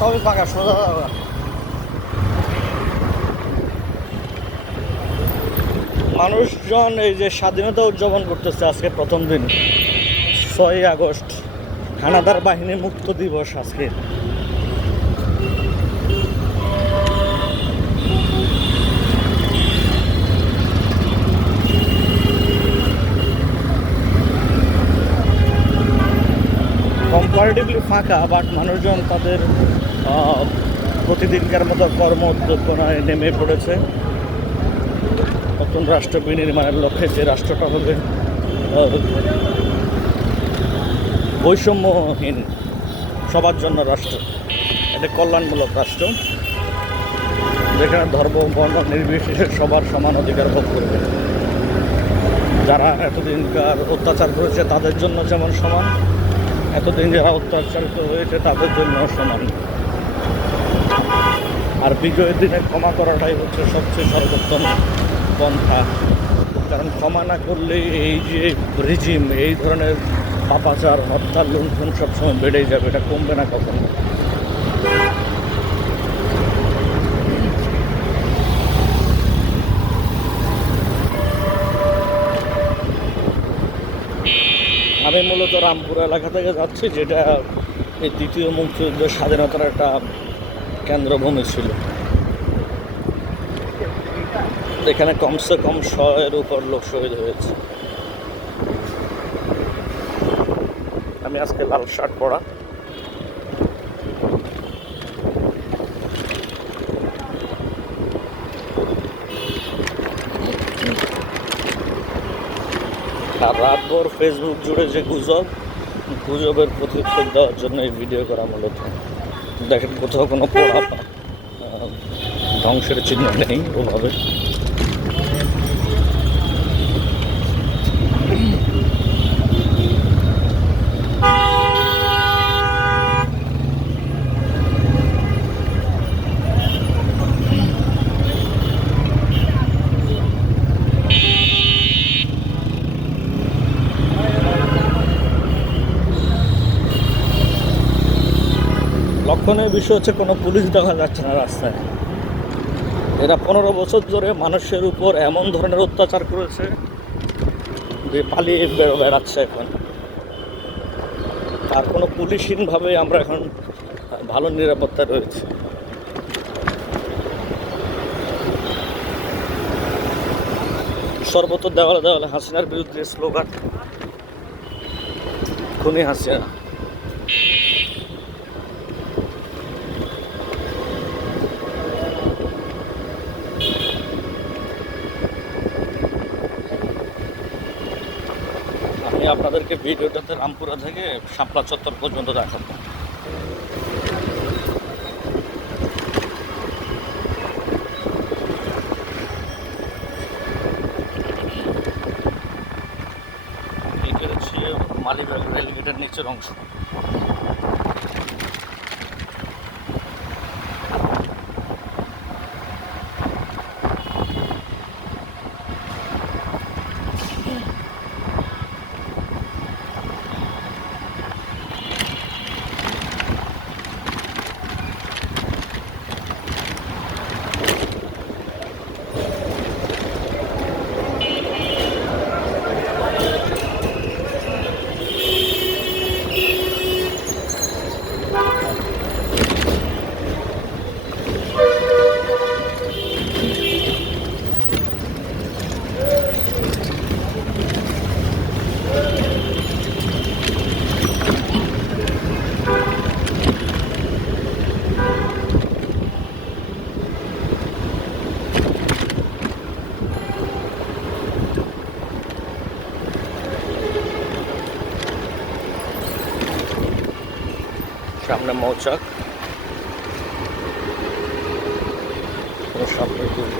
সবই ফাঁকা সোজা। মানুষজন এই যে স্বাধীনতা উদযাপন করতেছে আজকে প্রথম দিন ছয়ই আগস্ট, হানাদার বাহিনী মুক্ত দিবস আজকে কম্পারেটিভলি ফাঁকা বাট মানুষজন তাদের প্রতিদিনকার মতো কর্ম উদ্যোগনায় নেমে পড়েছে। নতুন রাষ্ট্র বিনির্মাণের লক্ষ্যে যে রাষ্ট্রটা হবে বৈষম্যহীন, সবার জন্য রাষ্ট্র, এটা কল্যাণমূলক রাষ্ট্র। যেখানে ধর্ম, বর্ণ, নির্বিশেষে সবার সমান অধিকার ভোগ করবে। যারা এতদিনকার অত্যাচার করেছে, তাদের জন্য যেমন সমান, এতদিন যারা অত্যাচারিত হয়েছে, তাদের জন্য সমান। আর বিজয়ের দিনে ক্ষমা করাটাই হচ্ছে সবচেয়ে সর্বোত্তম পন্থা। কারণ ক্ষমা না করলে এই যে রিজিম, এই ধরনের পাপাচার হত্যা লুণ্ঠন সবসময় বেড়েই যাবে, এটা কমবে না কখনো। আমি মূলত রামপুর এলাকা থেকে যাচ্ছি, যেটা এই দ্বিতীয় মুক্তিযুদ্ধের স্বাধীনতার একটা কেন্দ্রভূমি ছিল। এখানে কমসে কম শয়ের উপর লোক শহীদ হয়েছে। আমি আজকে লাল শার্ট পরা। আর রাতভর ফেসবুক জুড়ে যে গুজব, গুজবের প্রত্যুত্তর দেওয়ার জন্য এই ভিডিও করা মূলত। দেখেন কোথাও কোনো পোড়া ধ্বংসের চিহ্ন নেই ওভাবে। লক্ষণীয় বিষয় হচ্ছে কোনো পুলিশ দেখা যাচ্ছে না রাস্তায়। এরা পনেরো বছর ধরে মানুষের উপর এমন ধরনের অত্যাচার করেছে যে পালিয়ে বেরো বেড়াচ্ছে এখন। আর কোনো পুলিশহীনভাবে আমরা এখন ভালো নিরাপত্তা রয়েছে। সর্বত দেওয়ালে দেওয়ালে হাসিনার বিরুদ্ধে স্লোগান, খুনি হাসিনা আমি আপনাদেরকে ভিডিওটাতে রামপুরা থেকে শাপলা চত্বর পর্যন্ত দেখাবো। মালিবাগ রেলগেটের নিচের অংশ সামনে মৌচাক।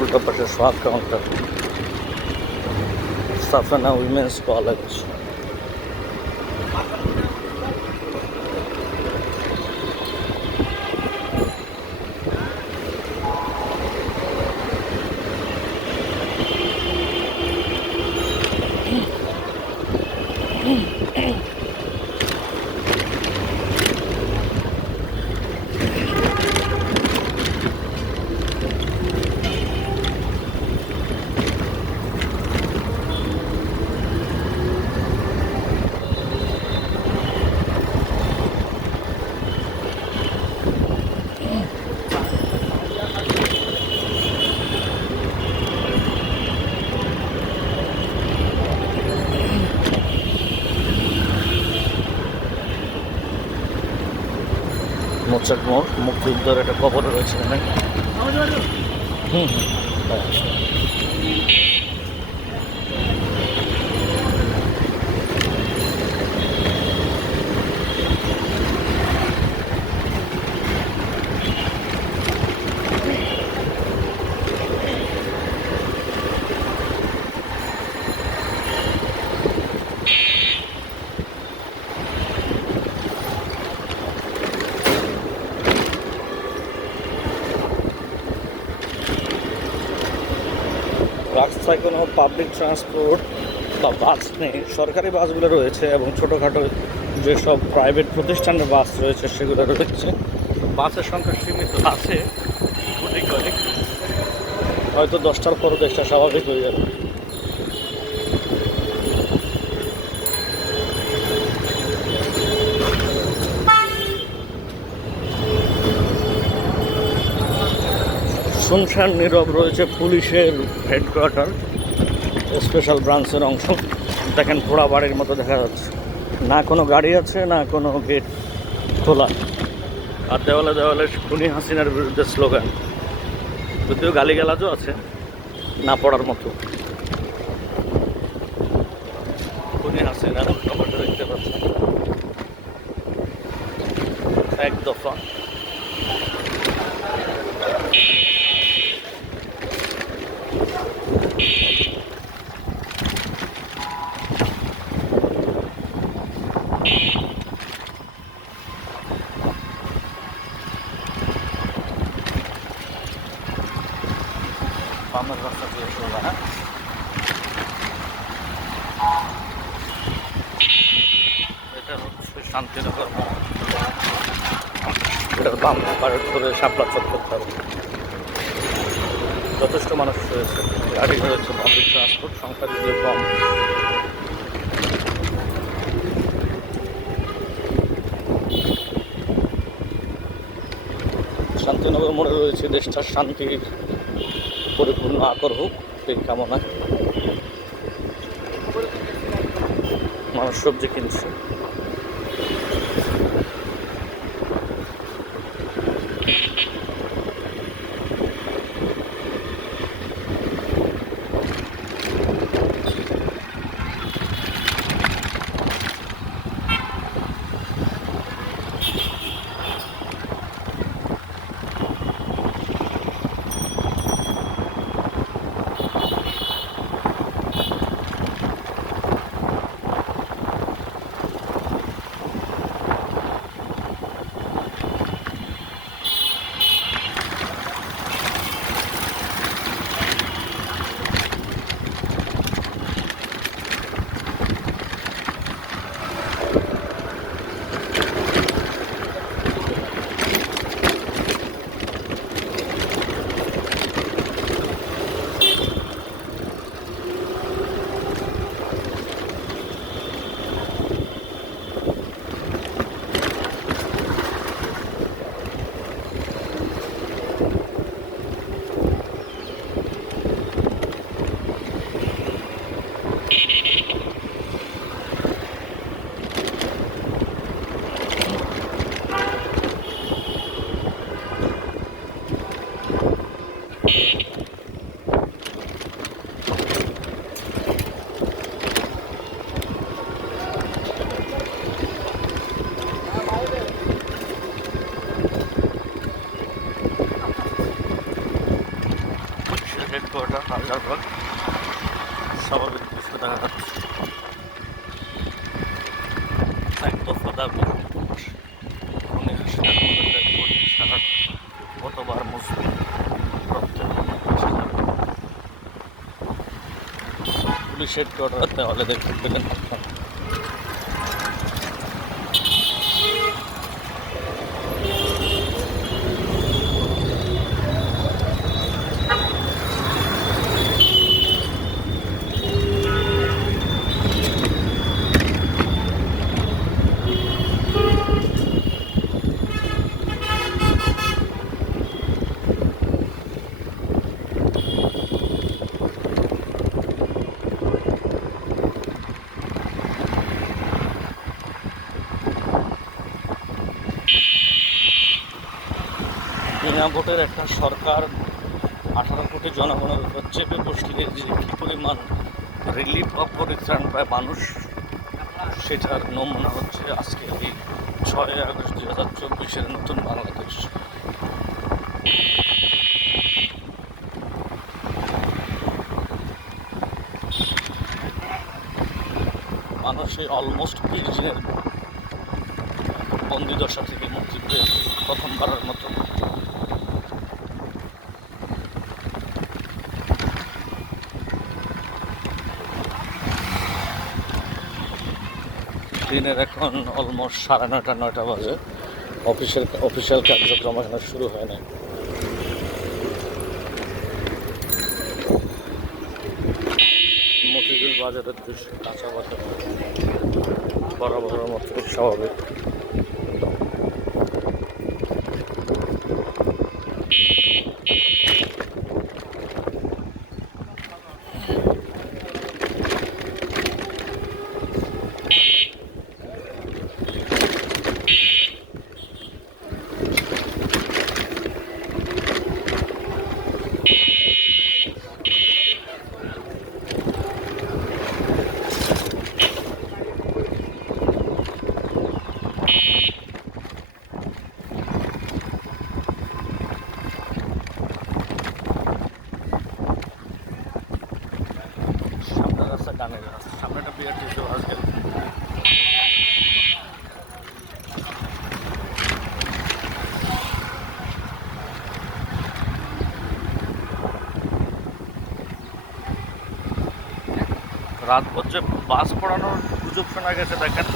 উল্টো পাশে Soyag counter. Safana women's college মোড় মুক্তিযুদ্ধের একটা কবর রয়েছে হুম হুম। রাস্তায় কোনো পাবলিক ট্রান্সপোর্ট বা বাস নেই সরকারি বাসগুলো রয়েছে এবং ছোটোখাটো যেসব প্রাইভেট প্রতিষ্ঠানের বাস রয়েছে সেগুলো রয়েছে। বাসের সংখ্যা সীমিত আছে হয়তো দশটার পর দেশটা স্বাভাবিক হয়ে যাবে। শুনশান নীরব রয়েছে পুলিশের হেডকোয়ার্টার, স্পেশাল ব্রাঞ্চের অংশ। দেখেন পোড়া বাড়ির মতো দেখা যাচ্ছে। না কোনো গাড়ি আছে, না কোনো গেট খোলা। আর দেওয়ালে দেওয়ালে খুনি হাসিনার বিরুদ্ধে স্লোগান। যদিও গালিগালাজও আছে, না পড়ার মতো। খুনি হাসিনার দেখতে পাচ্ছেন। এক দফা বামের রাস্তা দিয়ে চলবে হ্যাঁ এটা হচ্ছে শান্তিনগর মোড় এটার বাম পাড়ের ধরে শাপলা চট করতে হবে যথেষ্ট মানুষ রয়েছে। গাড়ি রয়েছে পাবলিক ট্রান্সপোর্ট সংখ্যা যদিও কম। শান্তিনগর মোড়ে রয়েছে, দেশটার শান্তির পরিপূর্ণ, আকর হোক, এই কামনা মানুষ সবজি কিনছে। হাজারবাগ স্বাভাবিক দৃশ্য দেখা যাচ্ছে। একদম দাবি খুনি হাসিনার মধ্যে বরিশাল কতবার মুসলিম রক্তের খুনি হাসিনার পুলিশ হেডকোয়ার্টার দেওয়ালে দেখতে পেলেন আপনারা গণভোটের একটা সরকার আঠারো কোটি জনগণের উপর চেপে বসলে যে কী পরিমাণ রিলিফ বা পরিত্রাণ পায় মানুষ, সেটার নমুনা হচ্ছে আজকে এই ছয় আগস্ট দুই হাজার চব্বিশের নতুন বাংলাদেশ। মানুষ এই অলমোস্ট বিশ বন্দিদশা থেকে মুক্তি পেয়ে প্রথমবারের মতো দিনের এখন অলমোস্ট সাড়ে নয়টা নয়টা বাজে। অফিসের অফিসিয়াল কার্যক্রম এখানে শুরু হয় না মতিঝিল বাজারের দৃশ্য কাঁচা বাজার। বরাবরের মতো স্বাভাবিক। রাত হচ্ছে, বাস পড়ানোর গুজব শোনা গেছে, দেখেন।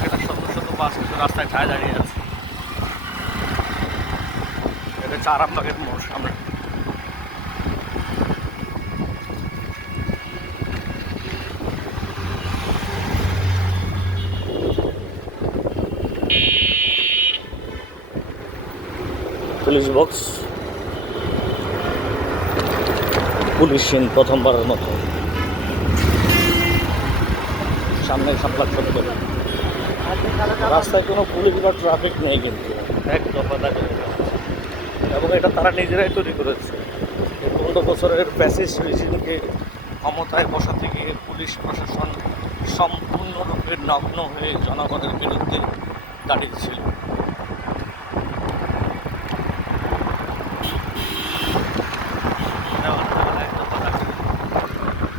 সেটা শত শত বাস কিন্তু রাস্তায় ঠায় দাঁড়িয়ে আছে। এটা হচ্ছে আরামবাগের মোড় সামনে। Police box. পুলিশহীন প্রথমবারের মতো। সামনে সাপলা চত্বর রাস্তায় কোনো পুলিশ বা ট্রাফিক নেই কিন্তু। এক দফা দেখা এবং এটা তারা নিজেরাই তৈরি করেছে। পনেরো বছরের প্যাসেজ রিজিমকে ক্ষমতায় বসাতে গিয়ে পুলিশ প্রশাসন সম্পূর্ণরূপে নগ্ন হয়ে জনগণের বিরুদ্ধে দাঁড়িয়েছিল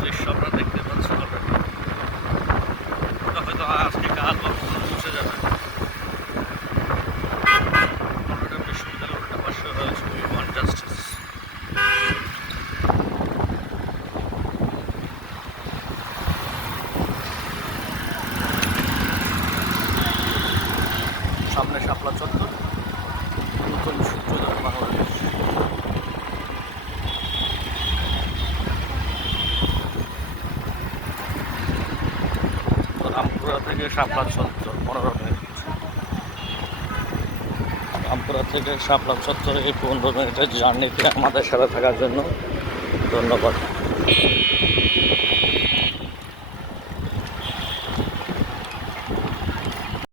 দৃশ্য আমরা দেখতে পাচ্ছি already। ওটা হয়তো আজকে কাল বা কখনো মুছে যাবে কলকাতা বিশ্ববিদ্যালয়ের ওটা পাশে রয়েছে We want justice। সামনে শাপলা চত্বর, নতুন সূর্যোদয় বাংলাদেশ। রামপুরা থেকে শাপলা চত্বর, পনেরো মিনিট। রামপুরা থেকে শাপলা চত্বর এই পনেরো মিনিটের জার্নিতে আমাদের সাথে থাকার জন্য ধন্যবাদ।